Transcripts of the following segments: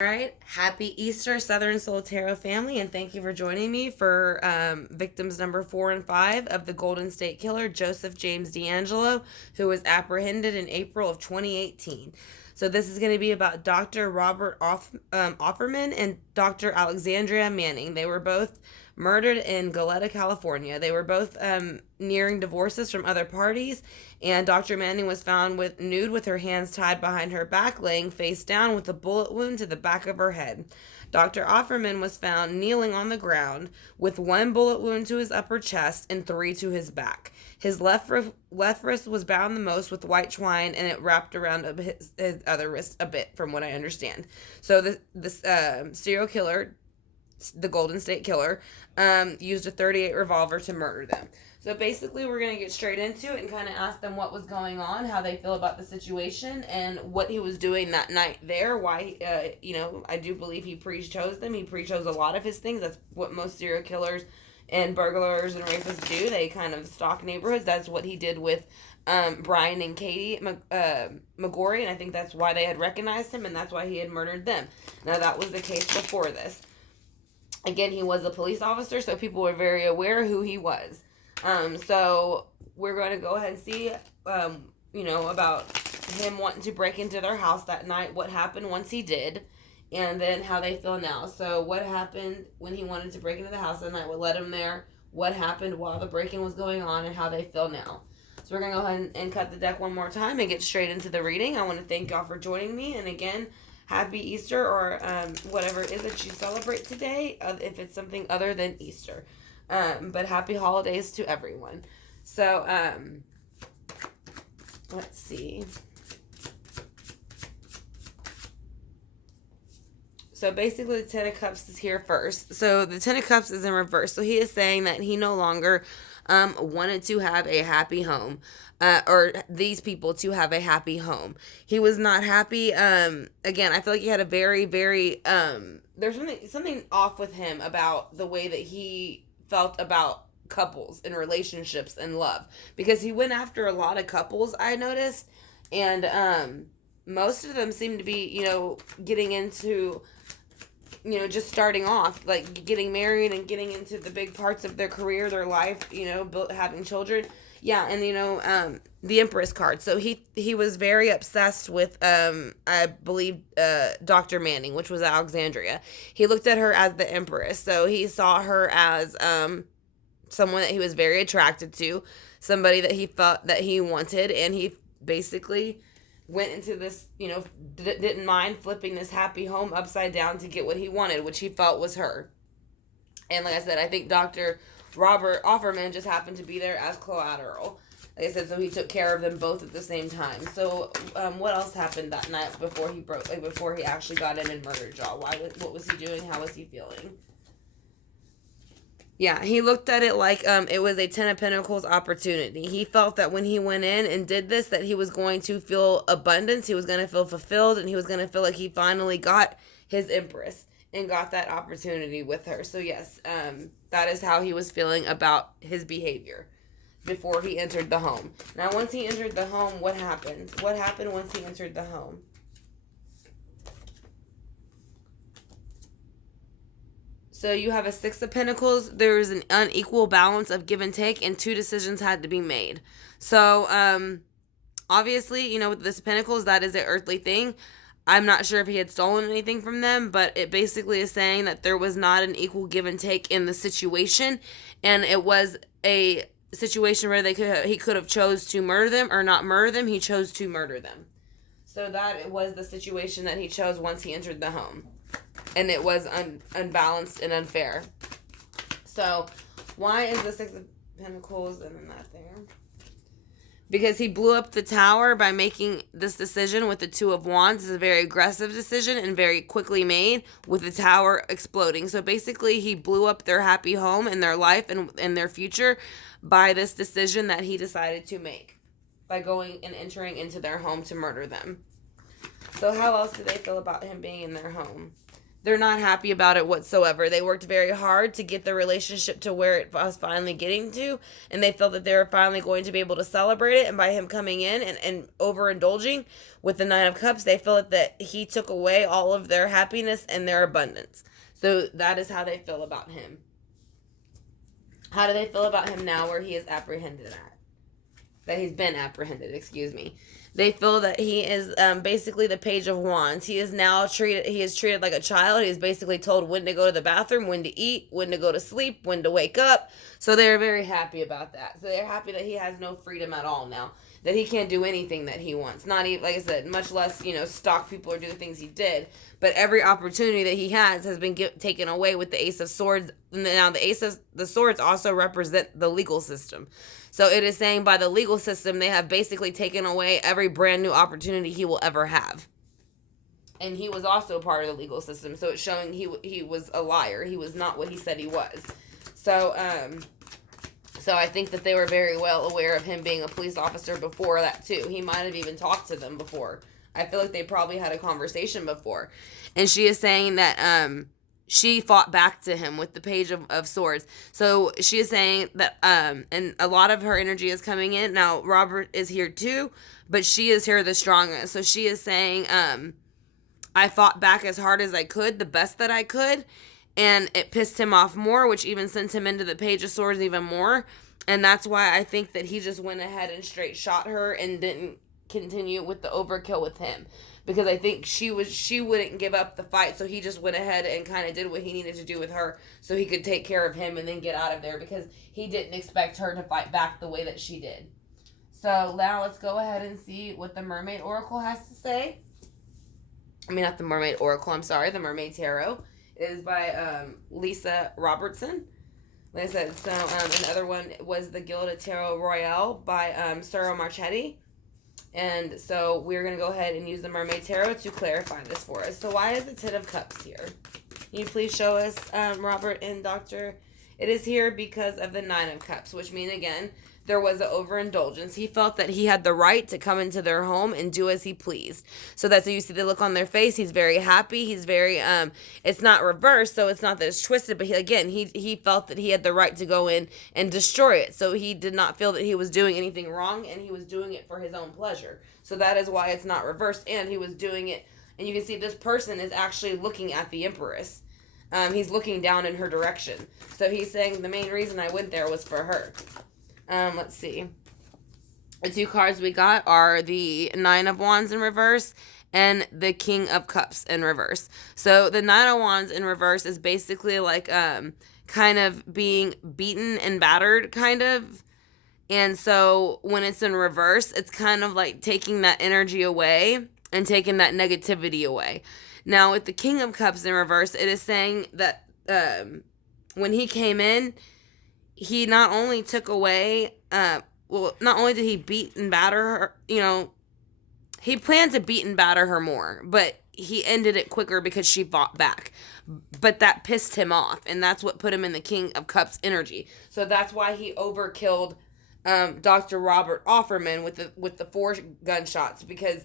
All right, happy Easter, Southern Soul Tarot family, and thank you for joining me for victims number 4 and 5 of the Golden State Killer, Joseph James D'Angelo, who was apprehended in April of 2018. So this is going to be about Dr. Robert Offerman and Dr. Alexandria Manning. They were both murdered in Goleta, California. They were both nearing divorces from other parties, and Dr. Manning was found with nude with her hands tied behind her back, laying face down with a bullet wound to the back of her head. Dr. Offerman was found kneeling on the ground with one bullet wound to his upper chest and 3 to his back. His left wrist was bound the most with white twine, and it wrapped around his other wrist a bit, from what I understand. So this serial killer, the Golden State Killer, used a .38 revolver to murder them. So basically, we're going to get straight into it and kind of ask them what was going on, how they feel about the situation, and what he was doing that night there. Why, I do believe he pre-chose them. He pre-chose a lot of his things. That's what most serial killers and burglars and rapists do. They kind of stalk neighborhoods. That's what he did with Brian and Katie McGorry, and I think that's why they had recognized him, and that's why he had murdered them. Now, that was the case before this. Again, he was a police officer, so people were very aware who he was. So we're going to go ahead and see, about him wanting to break into their house that night, what happened once he did, and then how they feel now. So what happened when he wanted to break into the house that night, what led him there, what happened while the break-in was going on, and how they feel now. So we're going to go ahead and cut the deck one more time and get straight into the reading. I want to thank y'all for joining me, and again, happy Easter, or whatever it is that you celebrate today, if it's something other than Easter. But happy holidays to everyone. So, let's see. So basically, the Ten of Cups is here first. So the Ten of Cups is in reverse. So he is saying that he no longer wanted to have a happy home, or these people to have a happy home. He was not happy. Again, I feel like he had a very, very, there's something off with him about the way that he felt about couples and relationships and love, because he went after a lot of couples, I noticed, and most of them seem to be, getting into, just starting off, like getting married and getting into the big parts of their career, their life, having children. Yeah, and the Empress card. So he was very obsessed with I believe Dr. Manning, which was Alexandria. He looked at her as the Empress. So he saw her as someone that he was very attracted to, somebody that he felt that he wanted, and he basically went into this, didn't mind flipping this happy home upside down to get what he wanted, which he felt was her. And like I said, I think Dr. Robert Offerman just happened to be there as collateral. Like I said, so he took care of them both at the same time. So, what else happened that night before he actually got in and murdered y'all? What was he doing? How was he feeling? Yeah, he looked at it like it was a Ten of Pentacles opportunity. He felt that when he went in and did this, that he was going to feel abundance, he was going to feel fulfilled, and he was going to feel like he finally got his Empress and got that opportunity with her. So yes, that is how he was feeling about his behavior before he entered the home. Now, once he entered the home, what happened? What happened once he entered the home? So you have a Six of Pentacles. There is an unequal balance of give and take, and 2 decisions had to be made. So, obviously, with this Pentacles, that is an earthly thing. I'm not sure if he had stolen anything from them, but it basically is saying that there was not an equal give and take in the situation, and it was a situation where he could have chose to murder them or not murder them. He chose to murder them. So that was the situation that he chose once he entered the home, and it was unbalanced and unfair. So why is the Six of Pentacles and then that there? Because he blew up the tower by making this decision with the Two of Wands. It's a very aggressive decision and very quickly made, with the tower exploding. So basically, he blew up their happy home and their life and their future by this decision that he decided to make, by going and entering into their home to murder them. So how else do they feel about him being in their home? They're not happy about it whatsoever. They worked very hard to get the relationship to where it was finally getting to, and they felt that they were finally going to be able to celebrate it. And by him coming in and overindulging with the Nine of Cups, they felt that he took away all of their happiness and their abundance. So that is how they feel about him. How do they feel about him now where he is apprehended at? That he's been apprehended, excuse me. They feel that he is basically the Page of Wands. He is now treated, he is treated like a child. He is basically told when to go to the bathroom, when to eat, when to go to sleep, when to wake up. So they're very happy about that. So they're happy that he has no freedom at all now. That he can't do anything that he wants. Not even, like I said, much less, stalk people or do the things he did. But every opportunity that he has been taken away with the Ace of Swords. Now, the Ace of the Swords also represent the legal system. So it is saying by the legal system, they have basically taken away every brand new opportunity he will ever have. And he was also part of the legal system. So it's showing he was a liar. He was not what he said he was. So I think that they were very well aware of him being a police officer before that too. He might have even talked to them before. I feel like they probably had a conversation before. And she is saying that she fought back to him with the Page of Swords. So she is saying that, and a lot of her energy is coming in. Now, Robert is here too, but she is here the strongest. So she is saying, I fought back as hard as I could, the best that I could, and it pissed him off more, which even sent him into the Page of Swords even more. And that's why I think that he just went ahead and straight shot her and didn't continue with the overkill with him. Because I think she wouldn't give up the fight, so he just went ahead and kind of did what he needed to do with her so he could take care of him and then get out of there, because he didn't expect her to fight back the way that she did. So now let's go ahead and see what the Mermaid Oracle has to say. I mean, not the Mermaid Oracle, I'm sorry, the Mermaid Tarot. It is by Lisa Robertson. Like I said, so another one was the Gilded Tarot Royale by Sara Marchetti. And so we're going to go ahead and use the Mermaid Tarot to clarify this for us. So why is the Ten of Cups here? Can you please show us, Robert and Doctor? It is here because of the Nine of Cups, which means, again, there was an overindulgence. He felt that he had the right to come into their home and do as he pleased. So that's how you see the look on their face. He's very happy. He's very, it's not reversed, so it's not that it's twisted, but he felt that he had the right to go in and destroy it. So he did not feel that he was doing anything wrong, and he was doing it for his own pleasure. So that is why it's not reversed, and he was doing it, and you can see this person is actually looking at the Empress. He's looking down in her direction. So he's saying the main reason I went there was for her. Let's see. The two cards we got are the Nine of Wands in reverse and the King of Cups in reverse. So the Nine of Wands in reverse is basically like kind of being beaten and battered, kind of. And so when it's in reverse, it's kind of like taking that energy away and taking that negativity away. Now with the King of Cups in reverse, it is saying that when he came in, he not only took away, not only did he beat and batter her, he planned to beat and batter her more, but he ended it quicker because she fought back. But that pissed him off, and that's what put him in the King of Cups energy. So that's why he overkilled Dr. Robert Offerman with the 4 gunshots, because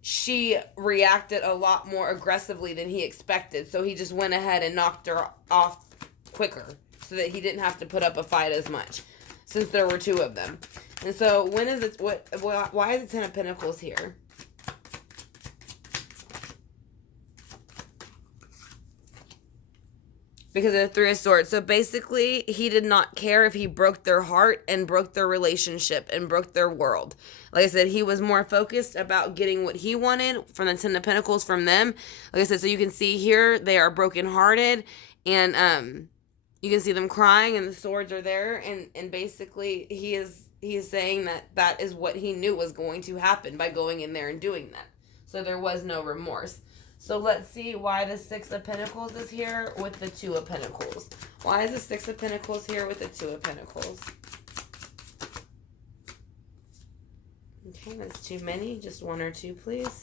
she reacted a lot more aggressively than he expected. So he just went ahead and knocked her off quicker, so that he didn't have to put up a fight as much, since there were 2 of them. And so when is it? Why is the Ten of Pentacles here? Because of the 3 of Swords. So basically, he did not care if he broke their heart and broke their relationship and broke their world. Like I said, he was more focused about getting what he wanted from the Ten of Pentacles from them. Like I said, so you can see here, they are brokenhearted, and you can see them crying, and the swords are there, and basically he is saying that is what he knew was going to happen by going in there and doing that. So there was no remorse. So let's see why the 6 of Pentacles is here with the 2 of Pentacles. Why is the 6 of Pentacles here with the 2 of Pentacles? Okay, that's too many. Just 1 or 2, please.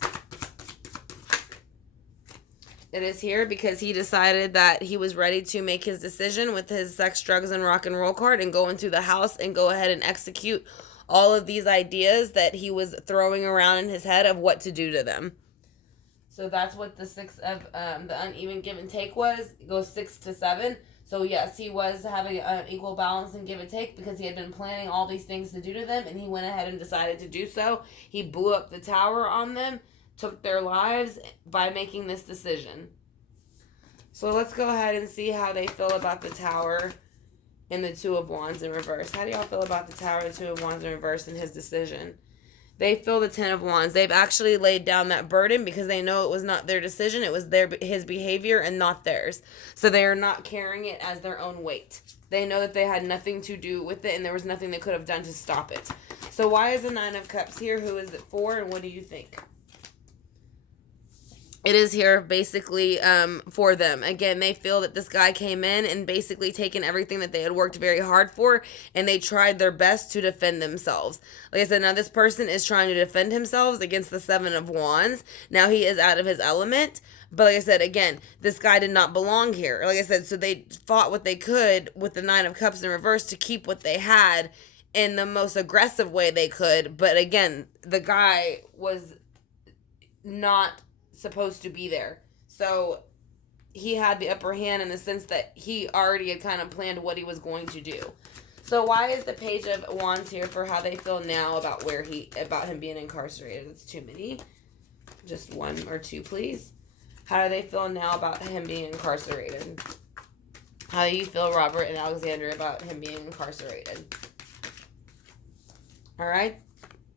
It is here because he decided that he was ready to make his decision with his sex, drugs, and rock and roll card and go into the house and go ahead and execute all of these ideas that he was throwing around in his head of what to do to them. So that's what the 6 of the uneven give and take was. It goes 6 to 7. So yes, he was having an equal balance and give and take because he had been planning all these things to do to them, and he went ahead and decided to do so. He blew up the tower on them, took their lives by making this decision. So let's go ahead and see how they feel about the tower and the 2 of Wands in reverse. How do y'all feel about the tower and the 2 of Wands in reverse and his decision? They feel the 10 of Wands. They've actually laid down that burden because they know it was not their decision. It was his behavior and not theirs. So they are not carrying it as their own weight. They know that they had nothing to do with it and there was nothing they could have done to stop it. So why is the 9 of Cups here? Who is it for and what do you think? It is here basically for them. Again, they feel that this guy came in and basically taken everything that they had worked very hard for, and they tried their best to defend themselves. Like I said, now this person is trying to defend himself against the 7 of Wands. Now he is out of his element. But like I said, again, this guy did not belong here. Like I said, so they fought what they could with the 9 of Cups in reverse to keep what they had in the most aggressive way they could. But again, the guy was not supposed to be there. So he had the upper hand in the sense that he already had kind of planned what he was going to do. So why is the Page of Wands here for how they feel now about about him being incarcerated? It's too many. Just 1 or 2, please. How do they feel now about him being incarcerated? How do you feel, Robert and Alexandria, about him being incarcerated? All right.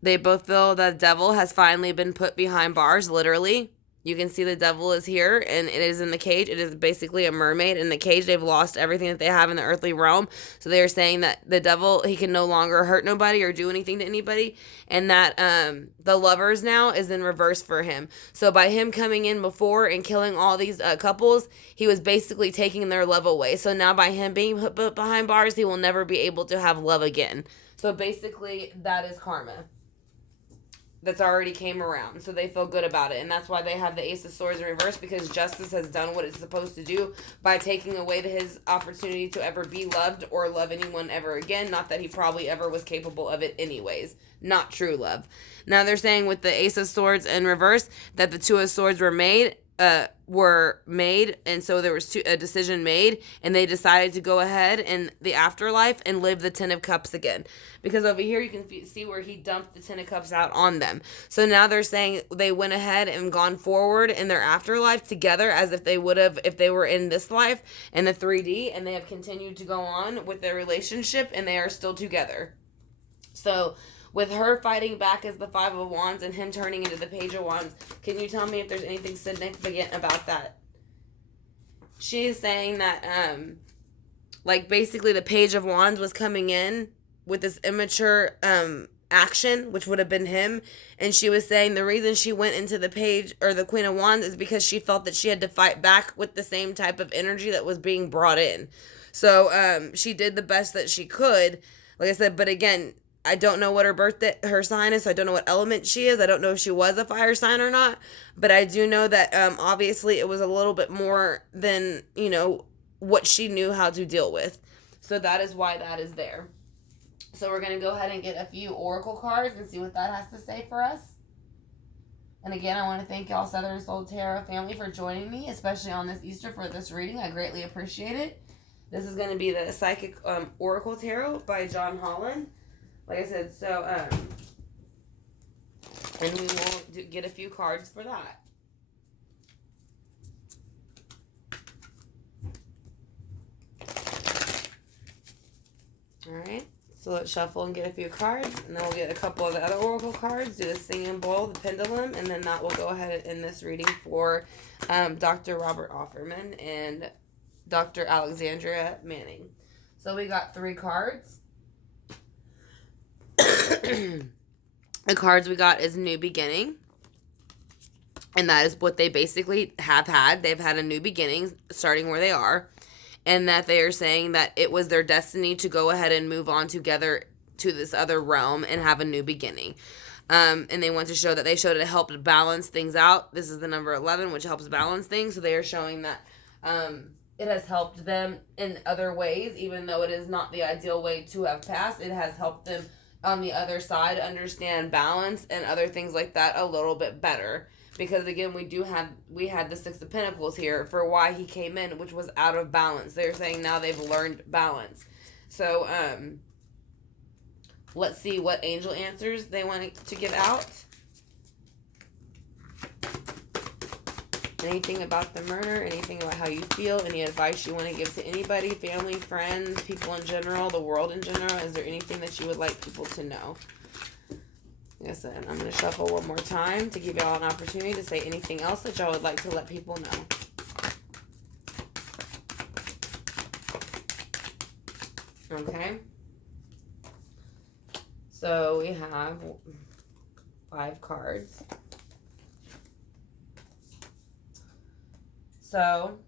They both feel that the devil has finally been put behind bars, literally. You can see the devil is here, and it is in the cage. It is basically a mermaid in the cage. They've lost everything that they have in the earthly realm. So they are saying that the devil, he can no longer hurt nobody or do anything to anybody, and that the lovers now is in reverse for him. So by him coming in before and killing all these couples, he was basically taking their love away. So now by him being put behind bars, he will never be able to have love again. So basically, that is karma that's already came around. So they feel good about it. And that's why they have the Ace of Swords in reverse, because justice has done what it's supposed to do by taking away his opportunity to ever be loved or love anyone ever again. Not that he probably ever was capable of it anyways. Not true love. Now they're saying with the Ace of Swords in reverse that the 2 of Swords were made, and so there was a decision made, and they decided to go ahead in the afterlife and live the 10 of Cups again, because over here you can see where he dumped the 10 of Cups out on them. So now they're saying they went ahead and gone forward in their afterlife together as if they would have if they were in this life in the 3D, and they have continued to go on with their relationship, and they are still together. So with her fighting back as the 5 of Wands and him turning into the Page of Wands, can you tell me if there's anything significant about that? She is saying that, basically the Page of Wands was coming in with this immature action, which would have been him. And she was saying the reason she went into the Page or the Queen of Wands is because she felt that she had to fight back with the same type of energy that was being brought in. So she did the best that she could, like I said, but again, I don't know what her sign is, so I don't know what element she is. I don't know if she was a fire sign or not, but I do know that obviously it was a little bit more than, what she knew how to deal with. So that is why that is there. So we're going to go ahead and get a few oracle cards and see what that has to say for us. And again, I want to thank y'all Southern Soul Tarot family for joining me, especially on this Easter for this reading. I greatly appreciate it. This is going to be the Psychic Oracle Tarot by John Holland. Like I said, so, and we will get a few cards for that. Alright, so let's shuffle and get a few cards, and then we'll get a couple of the other oracle cards, do the Singing Bowl, the Pendulum, and then that will go ahead and end this reading for Dr. Robert Offerman and Dr. Alexandria Manning. So we got 3 cards. The cards we got is New Beginning, and that is what they basically have had. They've had a new beginning starting where they are, and that they are saying that it was their destiny to go ahead and move on together to this other realm and have a new beginning. And they want to show that they showed it helped balance things out. This is the number 11, which helps balance things. So they are showing that it has helped them in other ways, even though it is not the ideal way to have passed. It has helped them on the other side understand balance and other things like that a little bit better. because again, we had the Six of Pentacles here for why he came in, which was out of balance. They're saying now they've learned balance. So let's see what angel answers they want to give out. Anything about the murder, anything about how you feel, any advice you want to give to anybody, family, friends, people in general, the world in general. Is there anything that you would like people to know? Like I said, I'm going to shuffle one more time to give y'all an opportunity to say anything else that y'all would like to let people know. Okay. So we have 5 cards. So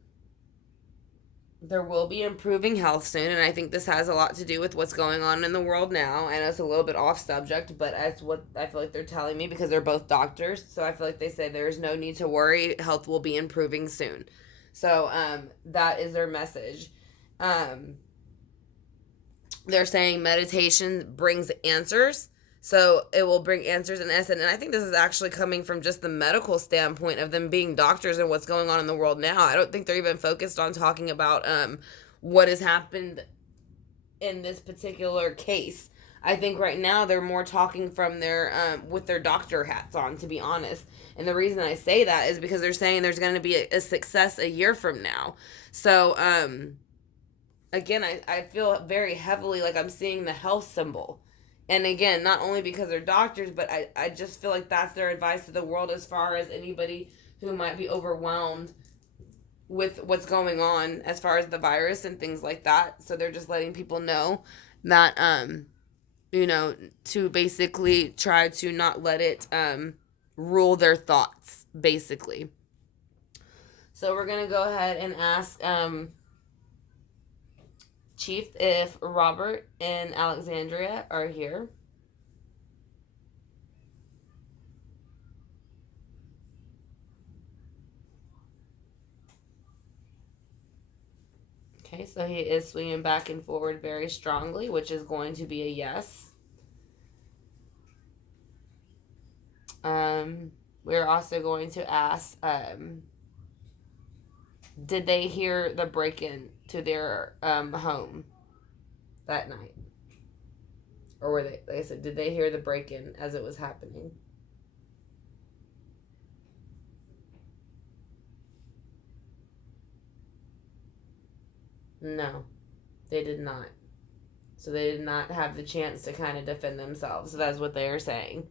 there will be improving health soon, and I think this has a lot to do with what's going on in the world now. I know it's a little bit off subject, but that's what I feel like they're telling me because they're both doctors. So I feel like they say there's no need to worry. Health will be improving soon. So that is their message. They're saying meditation brings answers. So it will bring answers in essence. And I think this is actually coming from just the medical standpoint of them being doctors and what's going on in the world now. I don't think they're even focused on talking about what has happened in this particular case. I think right now they're more talking from their with their doctor hats on, to be honest. And the reason I say that is because they're saying there's going to be a success a year from now. So again, I feel very heavily like I'm seeing the health symbol. And again, not only because they're doctors, but I just feel like that's their advice to the world as far as anybody who might be overwhelmed with what's going on as far as the virus and things like that. So they're just letting people know that, to basically try to not let it rule their thoughts, basically. So we're going to go ahead and ask Chief if Robert and Alexandria are here. Okay, so he is swinging back and forward very strongly, which is going to be a yes. We're also going to ask, did they hear the break-in to their home that night? Or were they, like I said, did they hear the break-in as it was happening? No, they did not. So they did not have the chance to kind of defend themselves. So that's what they are saying.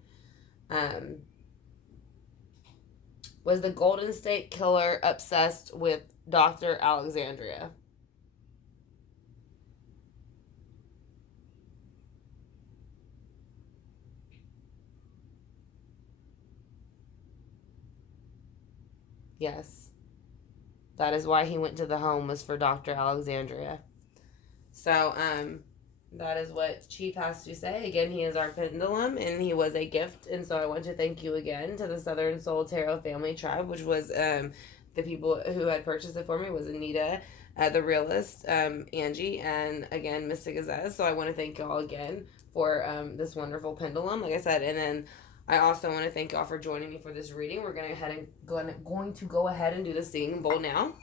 Was the Golden State Killer obsessed with Dr. Alexandria? Yes. That is why he went to the home, was for Dr. Alexandria. So, that is what Chief has to say. Again, he is our Pendulum, and he was a gift. And so I want to thank you again to the Southern Soul Tarot Family Tribe, which was the people who had purchased it for me was Anita, the Realist, Angie, and again, Mystic Azez. So I want to thank you all again for this wonderful pendulum, like I said. And then I also want to thank y'all for joining me for this reading. We're going to go ahead and do the singing bowl now.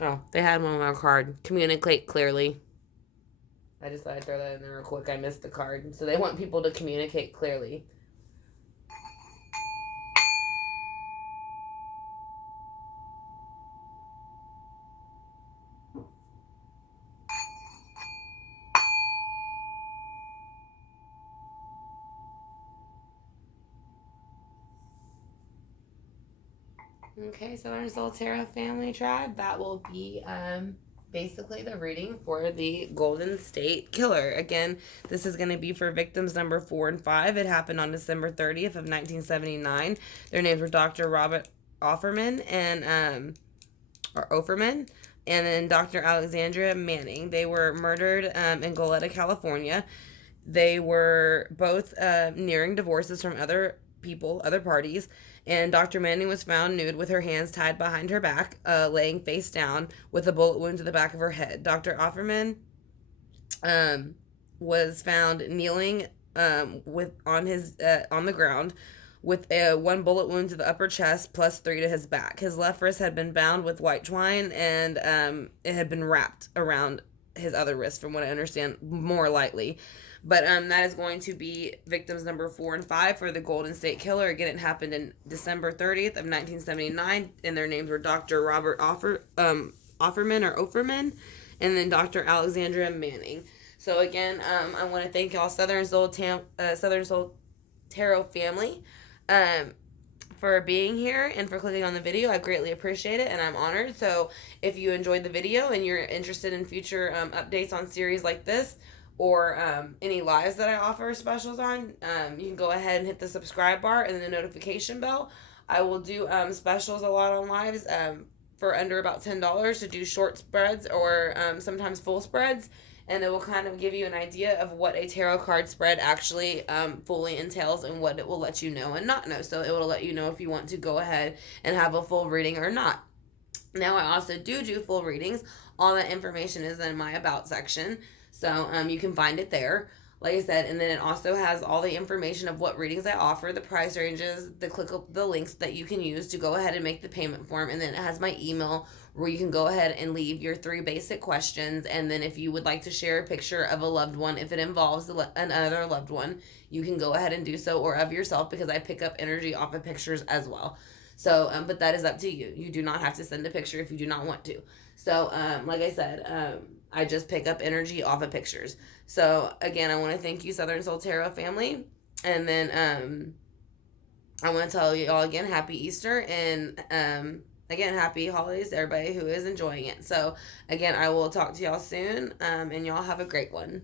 Oh, they had one on our card. Communicate clearly. I just thought I'd throw that in there real quick. I missed the card. So they want people to communicate clearly. Okay, Southern Soul Tarot Family Tribe. That will be basically the reading for the Golden State Killer. Again, this is going to be for victims number 4 and 5. It happened on December 30th of 1979. Their names were Dr. Robert Offerman and Offerman, and then Dr. Alexandria Manning. They were murdered in Goleta, California. They were both nearing divorces from other parties. And Dr. Manning was found nude with her hands tied behind her back, laying face down with a bullet wound to the back of her head. Dr. Offerman was found kneeling with on his on the ground with one bullet wound to the upper chest plus 3 to his back. His left wrist had been bound with white twine, and it had been wrapped around his other wrist, from what I understand, more lightly. But that is going to be victims number 4 and 5 for the Golden State Killer. Again, it happened in December 30th of 1979, and their names were Dr. Robert Offerman, and then Dr. Alexandria Manning. So again, I want to thank y'all Southern Soul Tarot family for being here and for clicking on the video. I greatly appreciate it, and I'm honored. So if you enjoyed the video and you're interested in future updates on series like this, or any lives that I offer specials on, you can go ahead and hit the subscribe bar and the notification bell. I will do specials a lot on lives for under about $10 to do short spreads or sometimes full spreads, and it will kind of give you an idea of what a tarot card spread actually fully entails and what it will let you know and not know. So it will let you know if you want to go ahead and have a full reading or not. Now, I also do full readings. All that information is in my About section, so you can find it there, like I said. And then it also has all the information of what readings I offer, the price ranges, the links that you can use to go ahead and make the payment form. And then it has my email where you can go ahead and leave your 3 basic questions. And then if you would like to share a picture of a loved one, if it involves another loved one, you can go ahead and do so, or of yourself, because I pick up energy off of pictures as well. So, but that is up to you. You do not have to send a picture if you do not want to. So, like I said, I just pick up energy off of pictures. So, again, I want to thank you, Southern Soul Tarot family. And then I want to tell you all again, happy Easter, and again, happy holidays to everybody who is enjoying it. So, again, I will talk to y'all soon, and y'all have a great one.